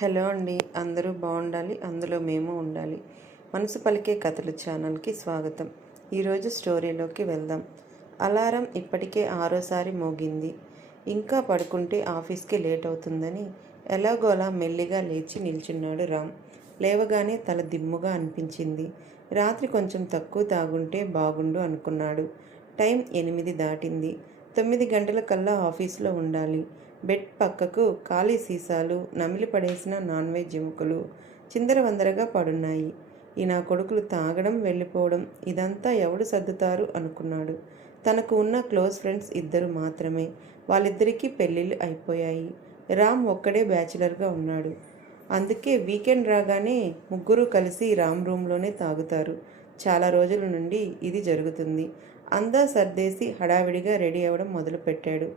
Hello అండి, అందరూ బాగుండాలి, అందులో మేము ఉండాలి. మనసు పలికే కథలు ఛానల్కి స్వాగతం. ఈరోజు స్టోరీలోకి వెళ్దాం. అలారం ఇప్పటికే 6సారి మోగింది. ఇంకా పడుకుంటే ఆఫీస్కి లేట్ అవుతుందని ఎలాగోలా మెల్లిగా లేచి నిల్చున్నాడు రామ్. లేవగానే తల దిమ్ముగా అనిపించింది. రాత్రి కొంచెం తక్కువ తాగుంటే బాగుండు అనుకున్నాడు. టైం 8 దాటింది. 9 గంటల కల్లా ఆఫీస్లో ఉండాలి. బెడ్ పక్కకు ఖాళీ సీసాలు, నమిలి పడేసిన నాన్ వెజ్ ఎముకలు చిందరవందరగా పడున్నాయి. ఈ నా కొడుకులు తాగడం వెళ్ళిపోవడం ఇదంతా ఎవడు సర్దుతారు అనుకున్నాడు. తనకు ఉన్న క్లోజ్ ఫ్రెండ్స్ 2 మాత్రమే. వాళ్ళిద్దరికీ పెళ్ళిళ్ళు అయిపోయాయి. రామ్ ఒక్కడే బ్యాచిలర్గా ఉన్నాడు. అందుకే వీకెండ్ రాగానే ముగ్గురు కలిసి రామ్ రూమ్లోనే తాగుతారు. చాలా రోజుల నుండి ఇది జరుగుతుంది. అంతా సర్దేసి హడావిడిగా రెడీ అవ్వడం మొదలుపెట్టాడు.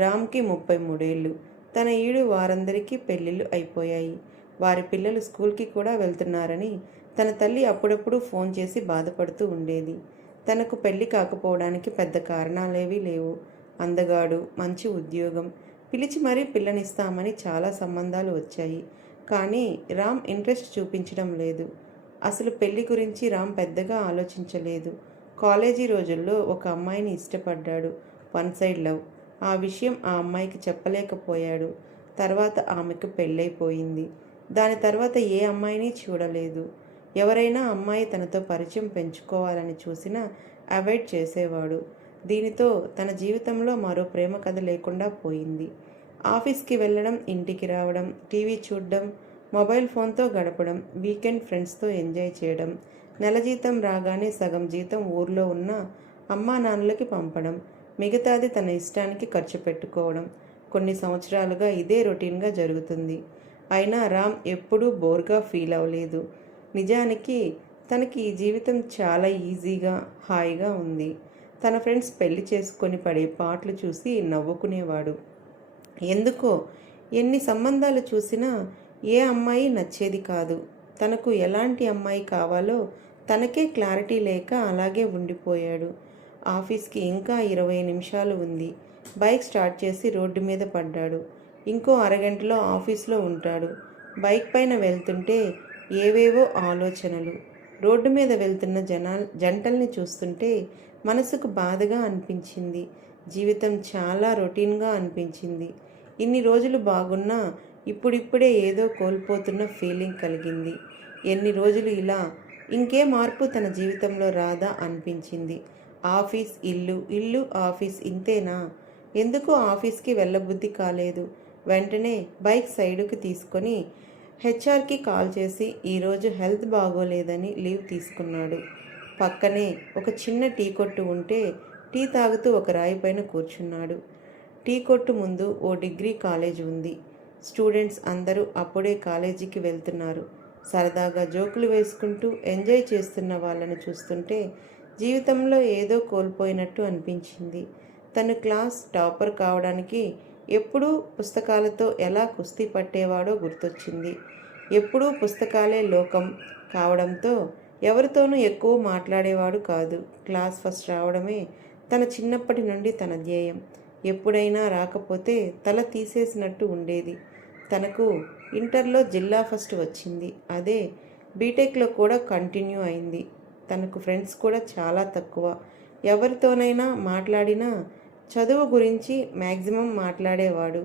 రామ్కి 33 ఏళ్ళు. తన ఈడు వారందరికీ పెళ్ళిళ్ళు అయిపోయాయి. వారి పిల్లలు స్కూల్కి కూడా వెళ్తున్నారని తన తల్లి అప్పుడప్పుడు ఫోన్ చేసి బాధపడుతూ ఉండేది. తనకు పెళ్లి కాకపోవడానికి పెద్ద కారణాలేవీ లేవు. అందగాడు, మంచి ఉద్యోగం, పిలిచి మరీ పిల్లనిస్తామని చాలా సంబంధాలు వచ్చాయి. కానీ రామ్ ఇంట్రెస్ట్ చూపించడం లేదు. అసలు పెళ్లి గురించి రామ్ పెద్దగా ఆలోచించలేదు. కాలేజీ రోజుల్లో ఒక అమ్మాయిని ఇష్టపడ్డాడు. One side love. ఆ విషయం ఆ అమ్మాయికి చెప్పలేకపోయాడు. తర్వాత ఆమెకు పెళ్ళైపోయింది. దాని తర్వాత ఏ అమ్మాయిని చూడలేదు. ఎవరైనా అమ్మాయి తనతో పరిచయం పెంచుకోవాలని చూసినా అవాయిడ్ చేసేవాడు. దీనితో తన జీవితంలో మరో ప్రేమ కథ లేకుండా పోయింది. ఆఫీస్కి వెళ్ళడం, ఇంటికి రావడం, టీవీ చూడడం, మొబైల్ ఫోన్తో గడపడం, వీకెండ్ ఫ్రెండ్స్తో ఎంజాయ్ చేయడం, నెల జీతం రాగానే సగం జీతం ఊర్లో ఉన్న అమ్మా నాన్నలకి పంపడం, మిగతాది తన ఇష్టానికి ఖర్చు పెట్టుకోవడం. కొన్ని సంవత్సరాలుగా ఇదే రొటీన్గా జరుగుతుంది. అయినా రామ్ ఎప్పుడూ బోర్గా ఫీల్ అవ్వలేదు. నిజానికి తనకి ఈ జీవితం చాలా ఈజీగా, హాయిగా ఉంది. తన ఫ్రెండ్స్ పెళ్లి చేసుకొని పడే పాటలు చూసి నవ్వుకునేవాడు. ఎందుకో ఎన్ని సంబంధాలు చూసినా ఏ అమ్మాయి నచ్చేది కాదు. తనకు ఎలాంటి అమ్మాయి కావాలో తనకే క్లారిటీ లేక అలాగే ఉండిపోయాడు. ఆఫీస్కి ఇంకా 20 నిమిషాలు ఉంది. బైక్ స్టార్ట్ చేసి రోడ్డు మీద పడ్డాడు. ఇంకో అరగంటలో ఆఫీస్లో ఉంటాడు. బైక్ పైన వెళ్తుంటే ఏవేవో ఆలోచనలు. రోడ్డు మీద వెళ్తున్న జంటల్ని చూస్తుంటే మనసుకు బాధగా అనిపించింది. జీవితం చాలా రొటీన్గా అనిపించింది. ఇన్ని రోజులు బాగున్నా ఇప్పుడిప్పుడే ఏదో కోల్పోతున్న ఫీలింగ్ కలిగింది. ఎన్ని రోజులు ఇలా, ఇంకే మార్పు తన జీవితంలో రాదా అనిపించింది. ఆఫీస్, ఇల్లు, ఇల్లు, ఆఫీస్ ఇంతేనా? ఎందుకు ఆఫీస్కి వెళ్ళబుద్ధి కాలేదు. వెంటనే బైక్ సైడుకి తీసుకొని హెచ్ఆర్కి కాల్ చేసి ఈరోజు హెల్త్ బాగోలేదని లీవ్ తీసుకున్నాడు. పక్కనే ఒక చిన్న టీ కొట్టు ఉంటే టీ తాగుతూ ఒక రాయి పైన కూర్చున్నాడు. టీ కొట్టు ముందు ఓ డిగ్రీ కాలేజ్ ఉంది. స్టూడెంట్స్ అందరూ అప్పుడే కాలేజీకి వెళ్తున్నారు. సరదాగా జోకులు వేసుకుంటూ ఎంజాయ్ చేస్తున్న వాళ్ళని చూస్తుంటే జీవితంలో ఏదో కోల్పోయినట్టు అనిపించింది. తను క్లాస్ టాపర్ కావడానికి ఎప్పుడూ పుస్తకాలతో ఎలా కుస్తీ పట్టేవాడో గుర్తొచ్చింది. ఎప్పుడూ పుస్తకాలే లోకం కావడంతో ఎవరితోనూ ఎక్కువ మాట్లాడేవాడు కాదు. క్లాస్ ఫస్ట్ రావడమే తన చిన్నప్పటి నుండి తన ధ్యేయం. ఎప్పుడైనా రాకపోతే తల తీసేసినట్టు ఉండేది. తనకు ఇంటర్లో జిల్లా ఫస్ట్ వచ్చింది. అదే బీటెక్లో కూడా కంటిన్యూ అయింది. తనకు ఫ్రెండ్స్ కూడా చాలా తక్కువ. ఎవరితోనైనా మాట్లాడినా చదువు గురించి మ్యాక్సిమం మాట్లాడేవాడు.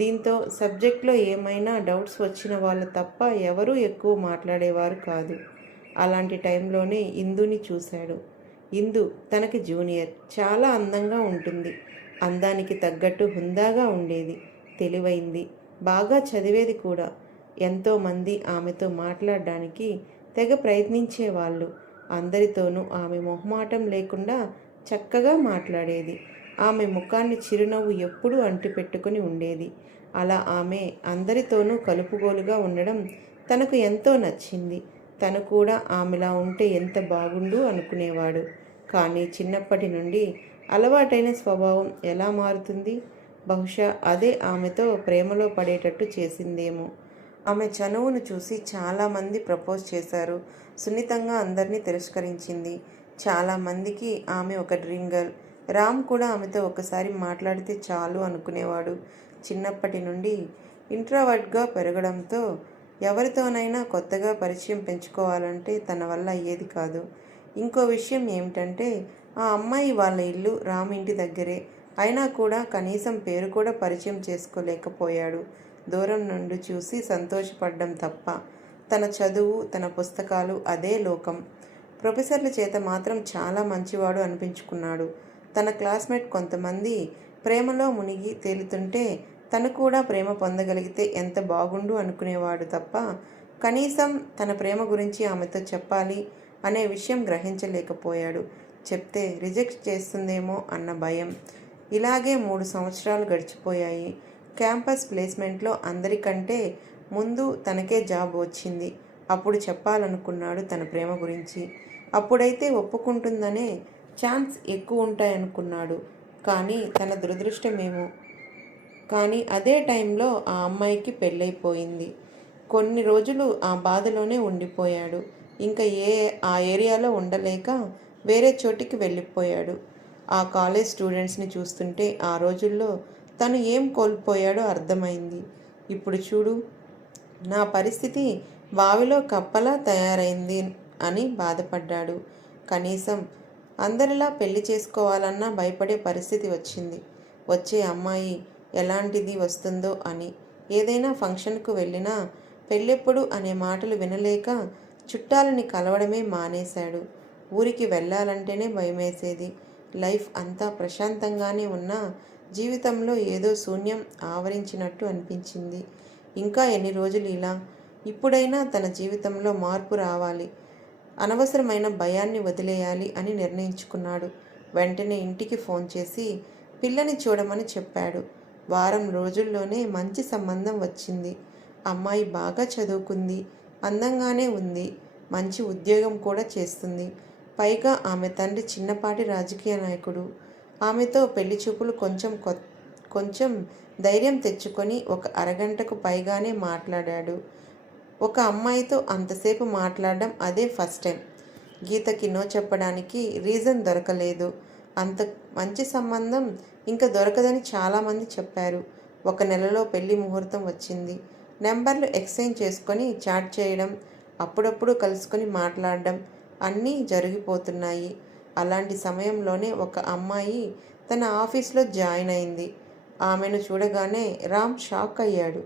దీంతో సబ్జెక్ట్లో ఏమైనా డౌట్స్ వచ్చిన వాళ్ళు తప్ప ఎవరూ ఎక్కువ మాట్లాడేవారు కాదు. అలాంటి టైంలోనే ఇందుని చూశాడు. ఇందు తనకి జూనియర్. చాలా అందంగా ఉంటుంది. అందానికి తగ్గట్టు హుందాగా ఉండేది. తెలివైంది. బాగా చదివేది కూడా. ఎంతోమంది ఆమెతో మాట్లాడడానికి తెగ ప్రయత్నించేవాళ్ళు. అందరితోనూ ఆమె మొహమాటం లేకుండా చక్కగా మాట్లాడేది. ఆమె ముఖాన్ని చిరునవ్వు ఎప్పుడూ అంటిపెట్టుకుని ఉండేది. అలా ఆమె అందరితోనూ కలుపుగోలుగా ఉండడం తనకు ఎంతో నచ్చింది. తను కూడా ఆమెలా ఉంటే ఎంత బాగుండు అనుకునేవాడు. కానీ చిన్నప్పటి నుండి అలవాటైన స్వభావం ఎలా మారుతుంది? బహుశా అదే ఆమెతో ప్రేమలో పడేటట్టు చేసిందేమో. ఆమె చనువును చూసి చాలామంది ప్రపోజ్ చేశారు. సున్నితంగా అందరినీ తిరస్కరించింది. చాలామందికి ఆమె ఒక డ్రీమ్ గర్ల్. రామ్ కూడా ఆమెతో ఒకసారి మాట్లాడితే చాలు అనుకునేవాడు. చిన్నప్పటి నుండి ఇంట్రోవర్ట్గా పెరగడంతో ఎవరితోనైనా కొత్తగా పరిచయం పెంచుకోవాలంటే తన వల్ల అయ్యేది కాదు. ఇంకో విషయం ఏమిటంటే ఆ అమ్మాయి వాళ్ళ ఇల్లు రామ్ ఇంటి దగ్గరే. అయినా కూడా కనీసం పేరు కూడా పరిచయం చేసుకోలేకపోయాడు. దూరం నుండి చూసి సంతోషపడ్డం తప్ప. తన చదువు, తన పుస్తకాలు అదే లోకం. ప్రొఫెసర్ల చేత మాత్రం చాలా మంచివాడు అనిపించుకున్నాడు. తన క్లాస్మేట్ కొంతమంది ప్రేమలో మునిగి తేలుతుంటే తను కూడా ప్రేమ పొందగలిగితే ఎంత బాగుండు అనుకునేవాడు తప్ప కనీసం తన ప్రేమ గురించి ఆమెతో చెప్పాలి అనే విషయం గ్రహించలేకపోయాడు. చెప్తే రిజెక్ట్ చేస్తుందేమో అన్న భయం. ఇలాగే 3 సంవత్సరాలు గడిచిపోయాయి. క్యాంపస్ ప్లేస్మెంట్లో అందరికంటే ముందు తనకే జాబ్ వచ్చింది. అప్పుడు చెప్పాలనుకున్నాడు తన ప్రేమ గురించి. అప్పుడైతే ఒప్పుకుంటుందనే ఛాన్స్ ఎక్కువ ఉంటాయనుకున్నాడు. కానీ తన దురదృష్టమేమో కానీ అదే టైంలో ఆ అమ్మాయికి పెళ్ళైపోయింది. కొన్ని రోజులు ఆ బాధలోనే ఉండిపోయాడు. ఇంకా ఆ ఏరియాలో ఉండలేక వేరే చోటికి వెళ్ళిపోయాడు. ఆ కాలేజ్ స్టూడెంట్స్ని చూస్తుంటే ఆ రోజుల్లో తను ఏం కోల్పోయాడో అర్థమైంది. ఇప్పుడు చూడు, నా పరిస్థితి బావిలో కప్పలా తయారైంది అని బాధపడ్డాడు. కనీసం అందరిలా పెళ్లి చేసుకోవాలన్నా భయపడే పరిస్థితి వచ్చింది. వచ్చే అమ్మాయి ఎలాంటిది వస్తుందో అని. ఏదైనా ఫంక్షన్కు వెళ్ళినా పెళ్ళెప్పుడు అనే మాటలు వినలేక చుట్టాలని కలవడమే మానేశాడు. ఊరికి వెళ్ళాలంటేనే భయమేసేది. లైఫ్ అంతా ప్రశాంతంగానే ఉన్నా జీవితంలో ఏదో శూన్యం ఆవరించినట్టు అనిపించింది. ఇంకా ఎన్ని రోజులు ఇలా? ఇప్పుడైనా తన జీవితంలో మార్పు రావాలి. అనవసరమైన భయాన్ని వదిలేయాలి అని నిర్ణయించుకున్నాడు. వెంటనే ఇంటికి ఫోన్ చేసి పిల్లని చూడమని చెప్పాడు. వారం రోజుల్లోనే మంచి సంబంధం వచ్చింది. అమ్మాయి బాగా చదువుకుంది, అందంగానే ఉంది, మంచి ఉద్యోగం కూడా చేస్తుంది. పైగా ఆమె తండ్రి చిన్నపాటి రాజకీయ నాయకుడు. ఆమెతో పెళ్లి చూపులు కొంచెం ధైర్యం తెచ్చుకొని ఒక అరగంటకు పైగానే మాట్లాడాడు. ఒక అమ్మాయితో అంతసేపు మాట్లాడడం అదే ఫస్ట్ టైం. గీతకి నో చెప్పడానికి రీజన్ దొరకలేదు. అంత మంచి సంబంధం ఇంకా దొరకదని చాలామంది చెప్పారు. 1 నెలలో పెళ్లి ముహూర్తం వచ్చింది. నెంబర్లు ఎక్స్చేంజ్ చేసుకొని చాట్ చేయడం, అప్పుడప్పుడు కలుసుకొని మాట్లాడడం అన్నీ జరిగిపోతున్నాయి. అలాంటి సమయంలోనే ఒక అమ్మాయి తన ఆఫీస్లో జాయిన్ అయింది. ఆమెను చూడగానే రామ్ షాక్ అయ్యాడు.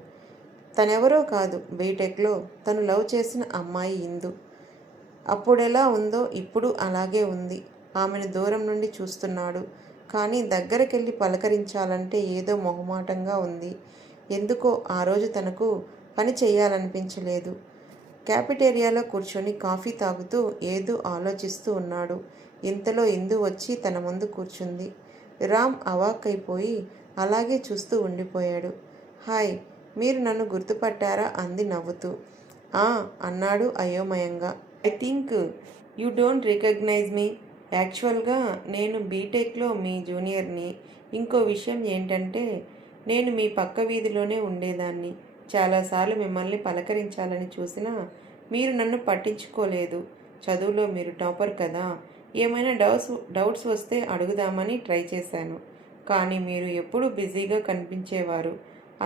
తనెవరో కాదు, బీటెక్లో తను లవ్ చేసిన అమ్మాయి ఇందు. అప్పుడెలా ఉందో ఇప్పుడు అలాగే ఉంది. ఆమెను దూరం నుండి చూస్తున్నాడు. కానీ దగ్గరకెళ్ళి పలకరించాలంటే ఏదో మొహమాటంగా ఉంది. ఎందుకో ఆ రోజు తనకు పని చేయాలనిపించలేదు. క్యాఫెటేరియాలో కూర్చొని కాఫీ తాగుతూ ఏదో ఆలోచిస్తూ ఉన్నాడు. ఇంతలో ఇందు వచ్చి తన ముందు కూర్చుంది. రామ్ అవాక్కైపోయి అలాగే చూస్తూ ఉండిపోయాడు. హాయ్, మీరు నన్ను గుర్తుపట్టారా అంది నవ్వుతూ. ఆ అన్నాడు అయోమయంగా. I think you don't recognize me. యాక్చువల్గా నేను బీటెక్లో మీ జూనియర్ని. ఇంకో విషయం ఏంటంటే నేను మీ పక్క వీధిలోనే ఉండేదాన్ని. చాలాసార్లు మిమ్మల్ని పలకరించాలని చూసినా మీరు నన్ను పట్టించుకోలేదు. చదువులో మీరు టాపర్ కదా, ఏమైనా డౌట్స్ వస్తే అడుగుదామని ట్రై చేశాను. కానీ మీరు ఎప్పుడూ బిజీగా కనిపించేవారు.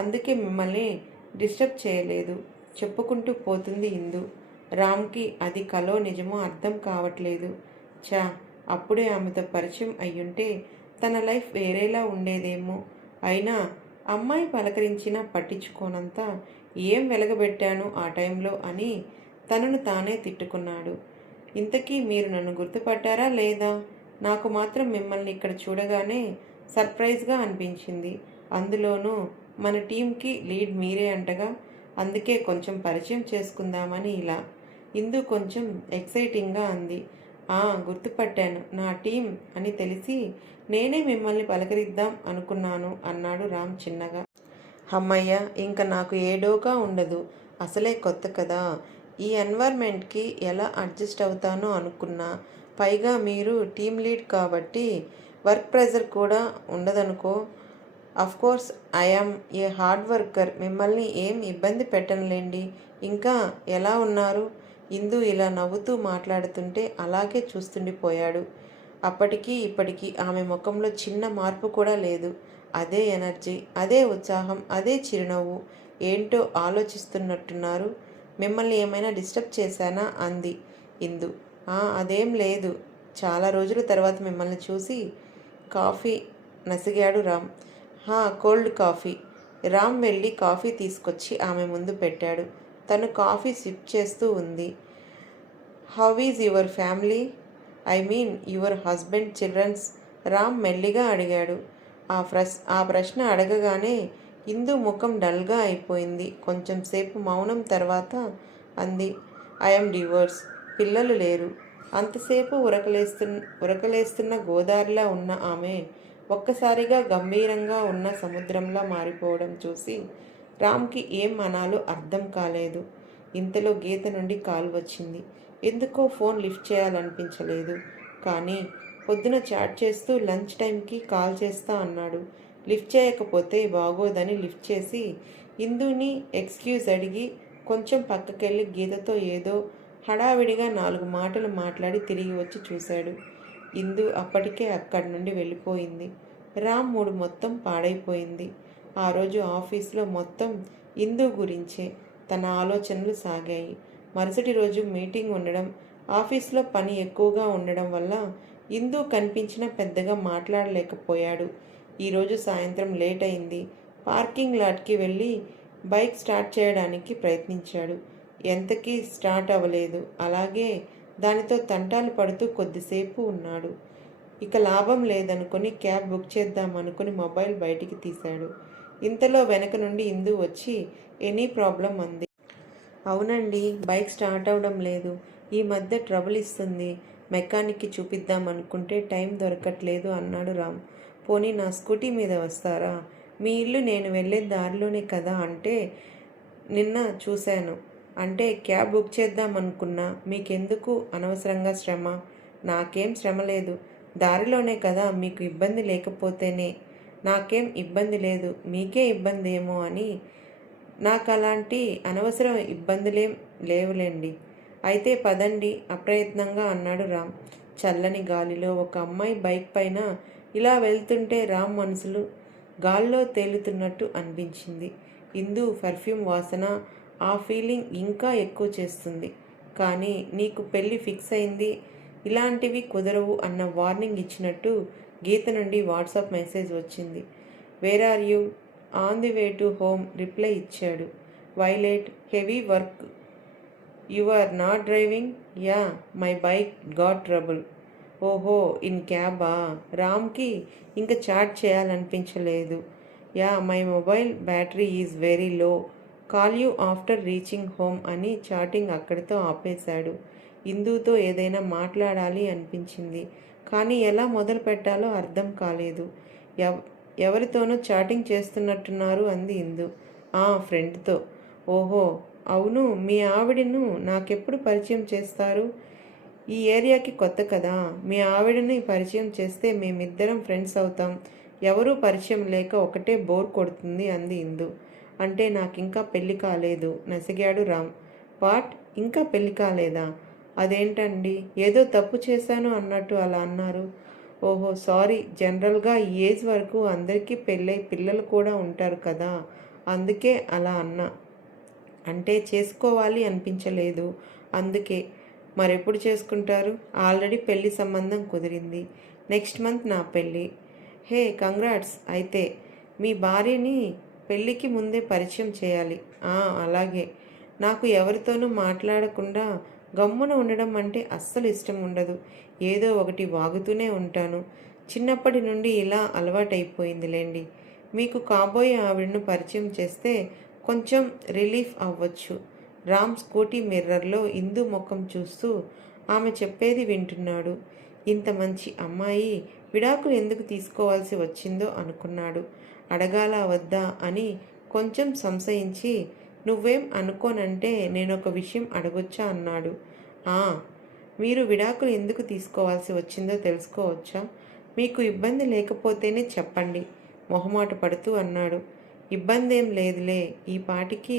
అందుకే మిమ్మల్ని డిస్టర్బ్ చేయలేదు చెప్పుకుంటూ పోతుంది ఇందు. రామ్కి అది కలో నిజమో అర్థం కావట్లేదు. అప్పుడే ఆమెతో పరిచయం అయ్యుంటే తన లైఫ్ వేరేలా ఉండేదేమో. అయినా అమ్మాయి పలకరించినా పట్టించుకోనంత ఏం వెలగబెట్టాను ఆ టైంలో అని తనను తానే తిట్టుకున్నాడు. ఇంతకీ మీరు నన్ను గుర్తుపట్టారా లేదా? నాకు మాత్రం మిమ్మల్ని ఇక్కడ చూడగానే సర్ప్రైజ్గా అనిపించింది. అందులోనూ మన టీంకి లీడ్ మీరే అంటగా. అందుకే కొంచెం పరిచయం చేసుకుందామని ఇలా. ఇందు కొంచెం ఎక్సైటింగ్గా అంది. గుర్తుపట్టాను, నా టీం అని తెలిసి నేనే మిమ్మల్ని పలకరిద్దాం అనుకున్నాను అన్నాడు రామ్ చిన్నగా. అమ్మయ్య, ఇంకా నాకు ఏ డోకా ఉండదు. అసలే కొత్త కదా, ఈ ఎన్వైర్మెంట్కి ఎలా అడ్జస్ట్ అవుతానో అనుకున్నా. పైగా మీరు టీం లీడ్ కాబట్టి వర్క్ ప్రెజర్ కూడా ఉండదనుకో. Of course I am a hard worker. మిమ్మల్ని ఏం ఇబ్బంది పెట్టనులేండి. ఇంకా ఎలా ఉన్నారు? ఇందు ఇలా నవ్వుతూ మాట్లాడుతుంటే అలాగే చూస్తుండిపోయాడు. అప్పటికీ ఇప్పటికీ ఆమె ముఖంలో చిన్న మార్పు కూడా లేదు. అదే ఎనర్జీ, అదే ఉత్సాహం, అదే చిరునవ్వు. ఏంటో ఆలోచిస్తున్నట్టున్నారు. మిమ్మల్ని ఏమైనా డిస్టర్బ్ చేశానా అంది ఇందు. అదేం లేదు. చాలా రోజుల తర్వాత మిమ్మల్ని చూసి. కాఫీ నసిగాడు రామ్. Cold coffee. రామ్ వెళ్ళి కాఫీ తీసుకొచ్చి ఆమె ముందు పెట్టాడు. తను కాఫీ సిప్ చేస్తూ ఉంది. How is your family? I mean your husband, childrens? Ram మెల్లిగా అడిగాడు. ఆ ప్రశ్న అడగగానే ఇందు ముఖం డల్గా అయిపోయింది. కొంచెం సేపు మౌనం తర్వాత అంది, ఐఎమ్ డివోర్స్. పిల్లలు లేరు. అంతసేపు ఉరకలేస్తున్న గోదారిలా ఉన్న ఆమె ఒక్కసారిగా గంభీరంగా ఉన్న సముద్రంలా మారిపోవడం చూసి రామ్కి ఏం అనాలో అర్థం కాలేదు. ఇంతలో గీత నుండి కాల్ వచ్చింది. ఎందుకో ఫోన్ లిఫ్ట్ చేయాలనిపించలేదు. కానీ పొద్దున చాట్ చేస్తూ లంచ్ టైంకి కాల్ చేస్తా అన్నాడు. లిఫ్ట్ చేయకపోతే బాగోదని లిఫ్ట్ చేసి ఇందుని ఎక్స్క్యూజ్ అడిగి కొంచెం పక్కకెళ్ళి గీతతో ఏదో హడావిడిగా 4 మాటలు మాట్లాడి తిరిగి వచ్చి చూశాడు. ఇందు అప్పటికే అక్కడి నుండి వెళ్ళిపోయింది. రామ్ మూడు మొత్తం పాడైపోయింది. ఆ రోజు ఆఫీస్లో మొత్తం ఇందు గురించే తన ఆలోచనలు సాగాయి. మరుసటి రోజు మీటింగ్ ఉండడం, ఆఫీస్లో పని ఎక్కువగా ఉండడం వల్ల ఇందు కనిపించినా పెద్దగా మాట్లాడలేకపోయాడు. ఈరోజు సాయంత్రం లేట్ అయింది. పార్కింగ్ లాట్కి వెళ్ళి బైక్ స్టార్ట్ చేయడానికి ప్రయత్నించాడు. ఎంతకీ స్టార్ట్ అవ్వలేదు. అలాగే దానితో తంటాలు పడుతూ కొద్దిసేపు ఉన్నాడు. ఇక లాభం లేదనుకుని క్యాబ్ బుక్ చేద్దామనుకుని మొబైల్ బయటికి తీశాడు. ఇంతలో వెనక నుండి ఇందు వచ్చి ఎనీ ప్రాబ్లం అంది. అవునండి, బైక్ స్టార్ట్ అవడం లేదు. ఈ మధ్య ట్రబుల్ ఇస్తుంది. మెకానిక్కి చూపిద్దామనుకుంటే టైం దొరకట్లేదు అన్నాడు రామ్. పోనీ నా స్కూటీ మీద వస్తారా? మీ ఇల్లు నేను వెళ్ళే దారిలోనే కదా అంటే నిన్న చూశాను. అంటే క్యాబ్ బుక్ చేద్దామనుకున్నా. మీకెందుకు అనవసరంగా శ్రమ? నాకేం శ్రమ లేదు. దారిలోనే కదా, మీకు ఇబ్బంది లేకపోతేనే. నాకేం ఇబ్బంది లేదు, మీకే ఇబ్బంది ఏమో అని. నాకు అలాంటి అనవసర ఇబ్బందులేం లేవులేండి. అయితే పదండి అప్రయత్నంగా అన్నాడు రామ్. చల్లని గాలిలో ఒక అమ్మాయి బైక్ పైన ఇలా వెళ్తుంటే రామ్ మనసులు గాల్లో తేలుతున్నట్టు అనిపించింది. ఇందు పర్ఫ్యూమ్ వాసన ఆ ఫీలింగ్ ఇంకా ఎక్కువ చేస్తుంది. కానీ నీకు పెళ్ళి ఫిక్స్ అయింది, ఇలాంటివి కుదరవు అన్న వార్నింగ్ ఇచ్చినట్టు గీత నుండి వాట్సాప్ మెసేజ్ వచ్చింది. Where are you? On the way to home reply ఇచ్చాడు. Violet, heavy work. You are not driving? Yeah, my bike got trouble. ఓహో, ఇన్ క్యాబా? రామ్కి ఇంకా చాట్ చేయాలనిపించలేదు. Yeah, my mobile battery is very low. Call you after reaching home అని chatting అక్కడితో ఆపేశాడు. ఇందుతో ఏదైనా మాట్లాడాలి అనిపించింది. కానీ ఎలా మొదలు పెట్టాలో అర్థం కాలేదు. ఎవరితోనో చాటింగ్ చేస్తున్నట్టున్నారు అంది ఇందు. ఫ్రెండ్తో. ఓహో అవును, మీ ఆవిడను నాకెప్పుడు పరిచయం చేస్తారు? ఈ ఏరియాకి కొత్త కదా, మీ ఆవిడని పరిచయం చేస్తే మేమిద్దరం ఫ్రెండ్స్ అవుతాం. ఎవరూ పరిచయం లేక ఒకటే బోర్ కొడుతుంది అంది ఇందు. అంటే నాకింకా పెళ్ళి కాలేదు నసిగాడు రామ్. వాట్, ఇంకా పెళ్ళి కాలేదా? అదేంటండి, ఏదో తప్పు చేశాను అన్నట్టు అలా అన్నారు. ఓహో సారీ, జనరల్గా ఈ ఏజ్ వరకు అందరికీ పెళ్ళై పిల్లలు కూడా ఉంటారు కదా, అందుకే అలా అన్నా. అంటే చేసుకోవాలి అనిపించలేదు అందుకే. మరెప్పుడు చేసుకుంటారు? ఆల్రెడీ పెళ్లి సంబంధం కుదిరింది. నెక్స్ట్ మంత్ నా పెళ్ళి. Hey congrats. అయితే మీ భార్యని పెళ్ళికి ముందే పరిచయం చేయాలి. అలాగే. నాకు ఎవరితోనూ మాట్లాడకుండా గమ్మున ఉండడం అంటే అస్సలు ఇష్టం ఉండదు. ఏదో ఒకటి వాగుతూనే ఉంటాను. చిన్నప్పటి నుండి ఇలా అలవాటైపోయిందిలేండి. మీకు కాబోయే ఆవిడను పరిచయం చేస్తే కొంచెం రిలీఫ్ అవ్వచ్చు. రామ్ స్కూటీ మిర్రర్లో ఇందు ముఖం చూస్తూ ఆమె చెప్పేది వింటున్నాడు. ఇంత మంచి అమ్మాయి విడాకులు ఎందుకు తీసుకోవాల్సి వచ్చిందో అనుకున్నాడు. అడగాలా వద్దా అని కొంచెం సంశయించి, నువ్వేం అనుకోనంటే నేనొక విషయం అడగొచ్చా అన్నాడు. మీరు విడాకులు ఎందుకు తీసుకోవాల్సి వచ్చిందో తెలుసుకోవచ్చా? మీకు ఇబ్బంది లేకపోతేనే చెప్పండి మొహమాట పడుతూ అన్నాడు. ఇబ్బంది ఏం లేదులే, ఈ పాటికి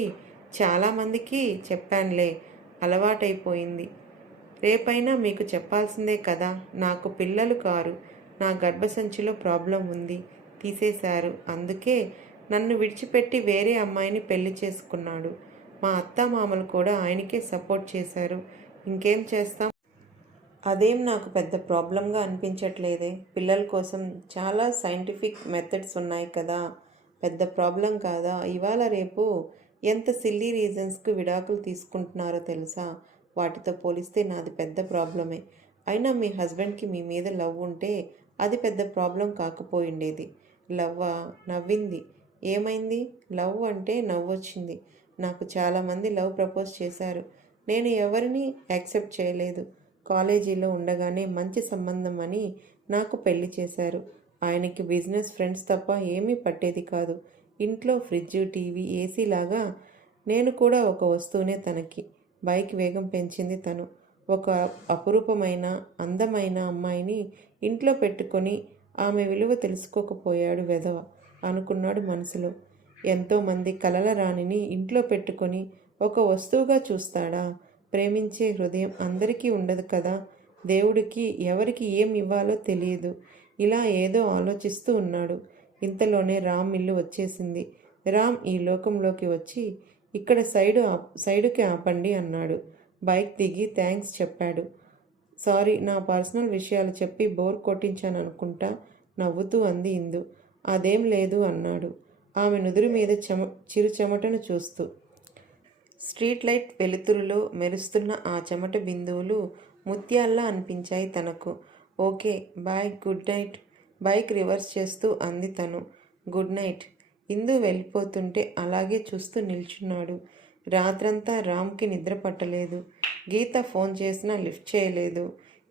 చాలామందికి చెప్పానులే, అలవాటైపోయింది. రేపైనా మీకు చెప్పాల్సిందే కదా. నాకు పిల్లలు కారు, నా గర్భసంచిలో ప్రాబ్లం ఉంది, తీసేశారు. అందుకే నన్ను విడిచిపెట్టి వేరే అమ్మాయిని పెళ్లి చేసుకున్నాడు. మా అత్తామామలు కూడా ఆయనకే సపోర్ట్ చేశారు. ఇంకేం చేస్తాం? అదేం నాకు పెద్ద ప్రాబ్లంగా అనిపించట్లేదే. పిల్లల కోసం చాలా సైంటిఫిక్ మెథడ్స్ ఉన్నాయి కదా. పెద్ద ప్రాబ్లం కాదా? ఇవాళ రేపు ఎంత సిల్లీ రీజన్స్కి విడాకులు తీసుకుంటున్నారో తెలుసా? వాటితో పోలిస్తే నాది పెద్ద ప్రాబ్లమే. అయినా మీ హస్బెండ్కి మీ మీద లవ్ ఉంటే అది పెద్ద ప్రాబ్లం కాకపోయిండేది. లవ్వా? నవ్వింది. ఏమైంది? లవ్ అంటే నవ్వొచ్చింది. నాకు చాలామంది లవ్ ప్రపోజ్ చేశారు. నేను ఎవరిని యాక్సెప్ట్ చేయలేదు. కాలేజీలో ఉండగానే మంచి సంబంధం అని నాకు పెళ్లి చేశారు. ఆయనకి బిజినెస్ ఫ్రెండ్స్ తప్ప ఏమీ పట్టేది కాదు. ఇంట్లో ఫ్రిడ్జ్, టీవీ, ఏసీ లాగా నేను కూడా ఒక వస్తువునే తనకి. బైక్ వేగం పెంచింది తను. ఒక అపురూపమైన అందమైన అమ్మాయిని ఇంట్లో పెట్టుకొని ఆమె విలువ తెలుసుకోకపోయాడు వెధవ అనుకున్నాడు మనసులో. ఎంతోమంది కలల రాణిని ఇంట్లో పెట్టుకొని ఒక వస్తువుగా చూస్తాడా? ప్రేమించే హృదయం అందరికీ ఉండదు కదా. దేవుడికి ఎవరికి ఏం ఇవ్వాలో తెలియదు. ఇలా ఏదో ఆలోచిస్తూ ఉన్నాడు. ఇంతలోనే రామ్ ఇల్లు వచ్చేసింది. రామ్ ఈ లోకంలోకి వచ్చి ఇక్కడ సైడుకి ఆపండి అన్నాడు. బైక్ దిగి థ్యాంక్స్ చెప్పాడు. సారీ, నా పర్సనల్ విషయాలు చెప్పి బోర్ కొట్టించాను అనుకుంటా నవ్వుతూ అంది ఇందు. అదేం లేదు అన్నాడు ఆమె నుదురు మీద చిరు చెమటను చూస్తూ. స్ట్రీట్ లైట్ వెలుతురులో మెరుస్తున్న ఆ చెమట బిందువులు ముత్యాల్లా అనిపించాయి తనకు. Okay bye, good night. Bike reverse చేస్తూ అంది తను. Good night. ఇందు వెళ్ళిపోతుంటే అలాగే చూస్తూ నిల్చున్నాడు. రాత్రంతా రామ్కి నిద్ర పట్టలేదు. గీత ఫోన్ చేసినా లిఫ్ట్ చేయలేదు.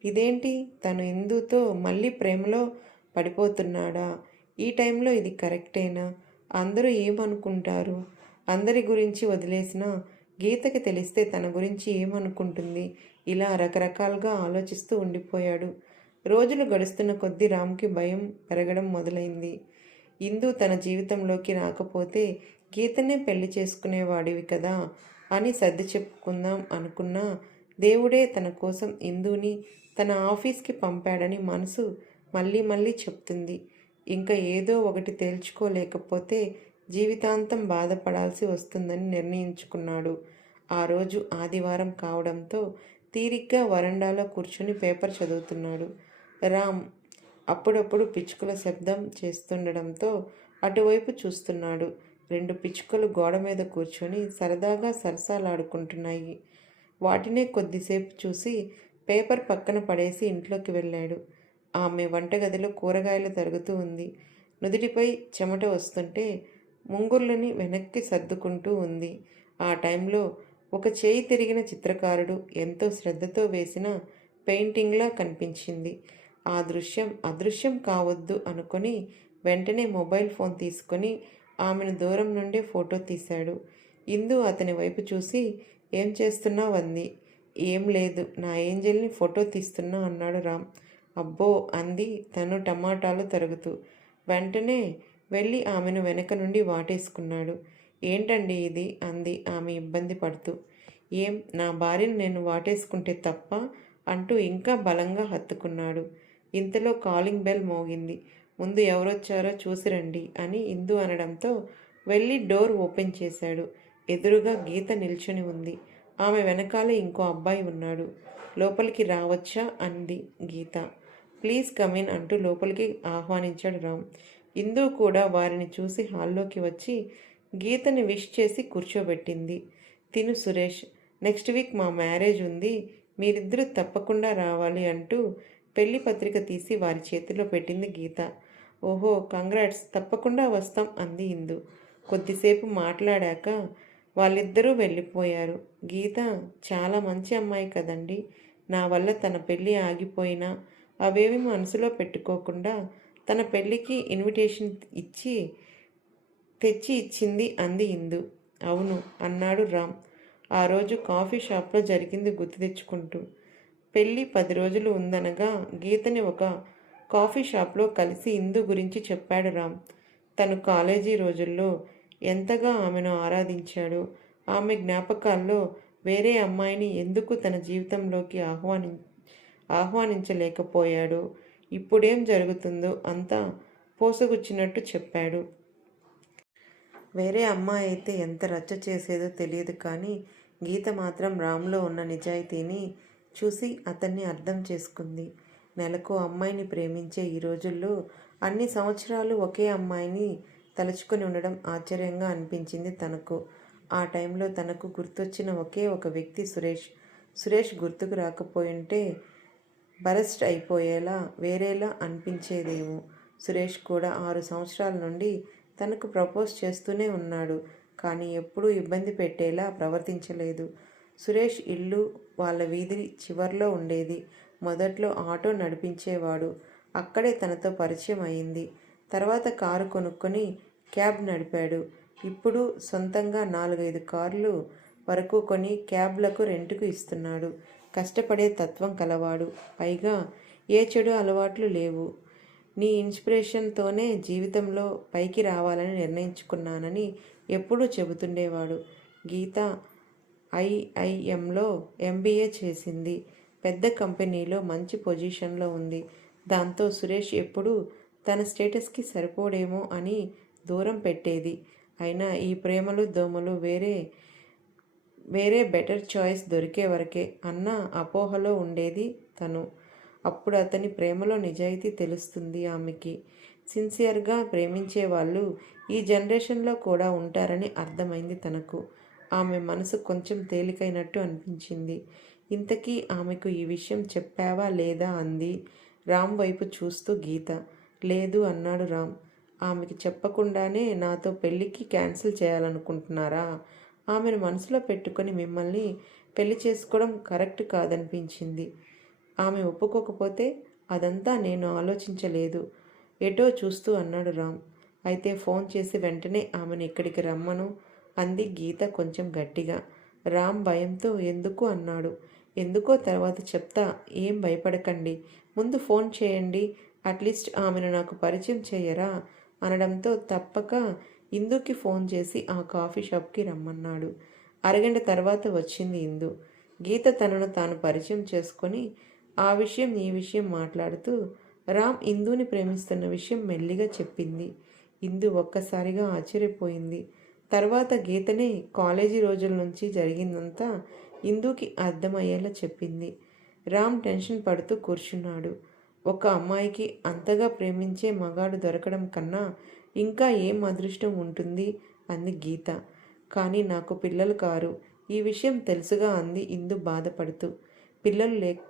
ఇదేంటి, తను ఇందుతో మళ్ళీ ప్రేమలో పడిపోతున్నాడా? ఈ టైంలో ఇది కరెక్టేనా? అందరూ ఏమనుకుంటారు? అందరి గురించి వదిలేసిన గీతకి తెలిస్తే తన గురించి ఏమనుకుంటుంది? ఇలా రకరకాలుగా ఆలోచిస్తూ ఉండిపోయాడు. రోజులు గడుస్తున్న కొద్దీ రామ్కి భయం పెరగడం మొదలైంది. ఇందు తన జీవితంలోకి రాకపోతే గీతనే పెళ్లి చేసుకునేవాడివి కదా అని సర్ది చెప్పుకుందాం అనుకున్నా దేవుడే తన కోసం ఇందుని తన ఆఫీస్కి పంపాడని మనసు మళ్ళీ మళ్ళీ చెప్తుంది. ఇంకా ఏదో ఒకటి తేల్చుకోలేకపోతే జీవితాంతం బాధపడాల్సి వస్తుందని నిర్ణయించుకున్నాడు. ఆ రోజు ఆదివారం కావడంతో తీరిగ్గా వరండాలో కూర్చుని పేపర్ చదువుతున్నాడు. రామ్ అప్పుడప్పుడు పిచ్చుకల శబ్దం చేస్తుండడంతో అటువైపు చూస్తున్నాడు. 2 పిచ్చుకలు గోడ మీద కూర్చొని సరదాగా సరసాలాడుకుంటున్నాయి. వాటినే కొద్దిసేపు చూసి పేపర్ పక్కన పడేసి ఇంట్లోకి వెళ్ళాడు. ఆమె వంటగదిలో కూరగాయలు తరుగుతూ ఉంది. నుదుటిపై చెమట వస్తుంటే ముంగుర్లని వెనక్కి సర్దుకుంటూ ఉంది. ఆ టైంలో ఒక చేయి తిరిగిన చిత్రకారుడు ఎంతో శ్రద్ధతో వేసిన పెయింటింగ్లా కనిపించింది. ఆ దృశ్యం అదృశ్యం కావద్దు అనుకొని వెంటనే మొబైల్ ఫోన్ తీసుకొని ఆమెను దూరం నుండే ఫోటో తీశాడు. ఇందు అతని వైపు చూసి ఏం చేస్తున్నావు అంది. ఏం లేదు, నా ఏంజల్ని ఫోటో తీస్తున్నా అన్నాడు రామ్. అబ్బో అంది తను టమాటాలు తరుగుతూ. వెంటనే వెళ్ళి ఆమెను వెనక నుండి వాటేసుకున్నాడు. ఏంటండి ఇది అంది ఆమె ఇబ్బంది పడుతూ. ఏం, నా భార్యను నేను వాటేసుకుంటే తప్ప అంటూ ఇంకా బలంగా హత్తుకున్నాడు. ఇంతలో కాలింగ్ బెల్ మోగింది. ముందు ఎవరొచ్చారో చూసిరండి అని ఇందు అనడంతో వెళ్ళి డోర్ ఓపెన్ చేశాడు. ఎదురుగా గీత నిల్చుని ఉంది. ఆమె వెనకాల ఇంకో అబ్బాయి ఉన్నాడు. లోపలికి రావచ్చా అంది గీత. ప్లీజ్ కమిన్ అంటూ లోపలికి ఆహ్వానించాడు రామ్. ఇందు కూడా వారిని చూసి హాల్లోకి వచ్చి గీతని విష్ చేసి కూర్చోబెట్టింది. తిను సురేష్, నెక్స్ట్ వీక్ మా మ్యారేజ్ ఉంది, మీరిద్దరూ తప్పకుండా రావాలి అంటూ పెళ్లి పత్రిక తీసి వారి చేతిలో పెట్టింది గీత. ఓహో కంగ్రాట్స్, తప్పకుండా వస్తాం అంది ఇందు. కొద్దిసేపు మాట్లాడాక వాళ్ళిద్దరూ వెళ్ళిపోయారు. గీత చాలా మంచి అమ్మాయి కదండి. నా వల్ల తన పెళ్ళి ఆగిపోయినా అవేవి మనసులో పెట్టుకోకుండా తన పెళ్ళికి ఇన్విటేషన్ తెచ్చి ఇచ్చింది అంది ఇందు. అవును అన్నాడు రామ్. ఆ రోజు కాఫీ షాప్లో జరిగింది గుర్తు తెచ్చుకుంటూ. పెళ్ళి 10 రోజులు ఉందనగా గీతని ఒక కాఫీ షాప్లో కలిసి ఇందు గురించి చెప్పాడు రామ్. తను కాలేజీ రోజుల్లో ఎంతగా ఆమెను ఆరాధించాడు. ఆమె జ్ఞాపకాల్లో వేరే అమ్మాయిని ఎందుకు తన జీవితంలోకి ఆహ్వానించలేకపోయాడు. ఇప్పుడేం జరుగుతుందో అంతా పోసగుచ్చినట్టు చెప్పాడు. వేరే అమ్మాయి అయితే ఎంత రచ్చ చేసేదో తెలియదు కానీ గీత మాత్రం రామ్లో ఉన్న నిజాయితీని చూసి అతన్ని అర్థం చేసుకుంది. నెలకు అమ్మాయిని ప్రేమించే ఈ రోజుల్లో అన్ని సంవత్సరాలు ఒకే అమ్మాయిని తలుచుకొని ఉండడం ఆశ్చర్యంగా అనిపించింది తనకు. ఆ టైంలో తనకు గుర్తొచ్చిన ఒకే ఒక వ్యక్తి సురేష్. సురేష్ గుర్తుకు రాకపోయింటే బరస్ట్ అయిపోయేలా వేరేలా అనిపించేదేమో. సురేష్ కూడా 6 సంవత్సరాల నుండి తనకు ప్రపోజ్ చేస్తూనే ఉన్నాడు. కానీ ఎప్పుడూ ఇబ్బంది పెట్టేలా ప్రవర్తించలేదు. సురేష్ ఇల్లు వాళ్ళ వీధి చివర్లో ఉండేది. మొదట్లో ఆటో నడిపించేవాడు. అక్కడే తనతో పరిచయం అయింది. తర్వాత కారు కొనుక్కొని క్యాబ్ నడిపాడు. ఇప్పుడు సొంతంగా 4-5 కార్లు వరకు కొని క్యాబ్లకు రెంటుకు ఇస్తున్నాడు. కష్టపడే తత్వం కలవాడు. పైగా ఏ చెడు అలవాట్లు లేవు. నీ ఇన్స్పిరేషన్తోనే జీవితంలో పైకి రావాలని నిర్ణయించుకున్నానని ఎప్పుడూ చెబుతుండేవాడు. గీత ఐఐఎంలో ఎంబీఏ చేసింది. పెద్ద కంపెనీలో మంచి పొజిషన్లో ఉంది. దాంతో సురేష్ ఎప్పుడూ తన స్టేటస్కి సరిపోడేమో అని దూరం పెట్టేది. అయినా ఈ ప్రేమలు దోమలు వేరే బెటర్ చాయిస్ దొరికే వరకే అన్న అపోహలో ఉండేది తను. అప్పుడు అతని ప్రేమలో నిజాయితీ తెలుస్తుంది ఆమెకి. సిన్సియర్గా ప్రేమించే వాళ్ళు ఈ జనరేషన్లో కూడా ఉంటారని అర్థమైంది తనకు. ఆమె మనసు కొంచెం తేలికైనట్టు అనిపించింది. ఇంతకీ ఆమెకు ఈ విషయం చెప్పావా లేదా అంది రామ్ వైపు చూస్తూ గీత. లేదు అన్నాడు రామ్. ఆమెకి చెప్పకుండానే నాతో పెళ్ళికి క్యాన్సిల్ చేయాలనుకుంటున్నారా? ఆమెను మనసులో పెట్టుకొని మిమ్మల్ని పెళ్లి చేసుకోవడం కరెక్ట్ కాదనిపించింది. ఆమె ఒప్పుకోకపోతే అదంతా నేను ఆలోచించలేదు ఎటో చూస్తూ అన్నాడు రామ్. అయితే ఫోన్ చేసి వెంటనే ఆమెను ఇక్కడికి రమ్మను అంది గీత కొంచెం గట్టిగా. రామ్ భయంతో ఎందుకు అన్నాడు. ఎందుకో తర్వాత చెప్తా, ఏం భయపడకండి, ముందు ఫోన్ చేయండి, అట్లీస్ట్ ఆమెను నాకు పరిచయం చేయరా అనడంతో తప్పక ఇందుకి ఫోన్ చేసి ఆ కాఫీ షాప్కి రమ్మన్నాడు. అరగంట తర్వాత వచ్చింది ఇందు. గీత తనను తాను పరిచయం చేసుకొని ఆ విషయం ఈ విషయం మాట్లాడుతూ రామ్ ఇందుని ప్రేమిస్తున్న విషయం మెల్లిగా చెప్పింది. ఇందు ఒక్కసారిగా ఆశ్చర్యపోయింది. తర్వాత గీతనే కాలేజీ రోజుల నుంచి జరిగిందంతా ఇందుకి అర్థమయ్యేలా చెప్పింది. రామ్ టెన్షన్ పడుతూ కూర్చున్నాడు. ఒక అమ్మాయికి అంతగా ప్రేమించే మగాడు దొరకడం కన్నా ఇంకా ఏం అదృష్టం ఉంటుంది అంది గీత. కానీ నాకు పిల్లలు కారు, ఈ విషయం తెలుసుగా అంది ఇందు బాధపడుతూ.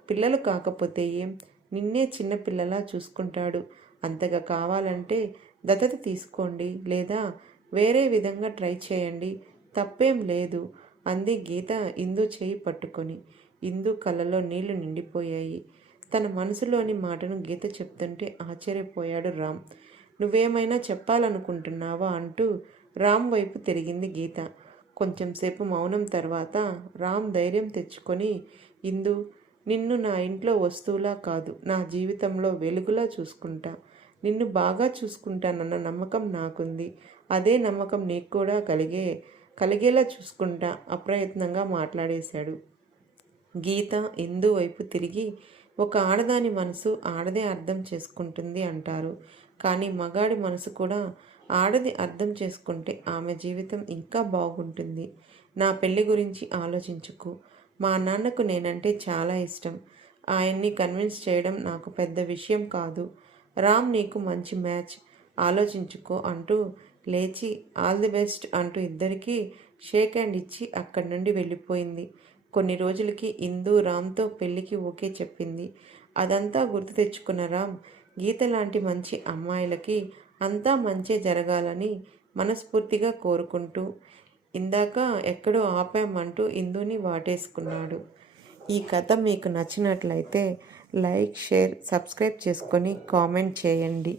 పిల్లలు కాకపోతే ఏం, నిన్నే చిన్నపిల్లలా చూసుకుంటాడు. అంతగా కావాలంటే దత్తత తీసుకోండి, లేదా వేరే విధంగా ట్రై చేయండి, తప్పేం లేదు అంది గీత ఇందు చేయి పట్టుకొని. ఇందు కళ్ళలో నీళ్లు నిండిపోయాయి. తన మనసులోని మాటను గీత చెప్తుంటే ఆశ్చర్యపోయాడు రామ్. నువ్వేమైనా చెప్పాలనుకుంటున్నావా అంటూ రామ్ వైపు తిరిగింది గీత. కొంచెంసేపు మౌనం తర్వాత రామ్ ధైర్యం తెచ్చుకొని, ఇందు, నిన్ను నా ఇంట్లో వస్తువులా కాదు, నా జీవితంలో వెలుగులా చూసుకుంటా. నిన్ను బాగా చూసుకుంటానన్న నమ్మకం నాకుంది. అదే నమ్మకం నీకు కూడా కలిగేలా చూసుకుంటా అప్రయత్నంగా మాట్లాడేశాడు. గీత ఇందు వైపు తిరిగి, ఒక ఆడదాని మనసు ఆడదే అర్థం చేసుకుంటుంది అంటారు. కానీ మగాడి మనసు కూడా ఆడది అర్థం చేసుకుంటే ఆమె జీవితం ఇంకా బాగుంటుంది. నా పెళ్లి గురించి ఆలోచించుకు. మా నాన్నకు నేనంటే చాలా ఇష్టం. ఆయన్ని కన్విన్స్ చేయడం నాకు పెద్ద విషయం కాదు. రామ్ నీకు మంచి మ్యాచ్, ఆలోచించుకో అంటూ లేచి ఆల్ ది బెస్ట్ అంటూ ఇద్దరికీ షేక్ హ్యాండ్ ఇచ్చి అక్కడి నుండి వెళ్ళిపోయింది. కొన్ని రోజులకి ఇందు రామ్తో పెళ్ళికి ఓకే చెప్పింది. అదంతా గుర్తు తెచ్చుకున్న రామ్ గీత లాంటి మంచి అమ్మాయిలకి అంతా మంచే జరగాలని మనస్ఫూర్తిగా కోరుకుంటూ ఇందాక ఎక్కడో ఆపామంటూ ఇందుని వాటేసుకున్నాడు. ఈ కథ మీకు నచ్చినట్లయితే లైక్, షేర్, సబ్స్క్రైబ్ చేసుకొని కామెంట్ చేయండి.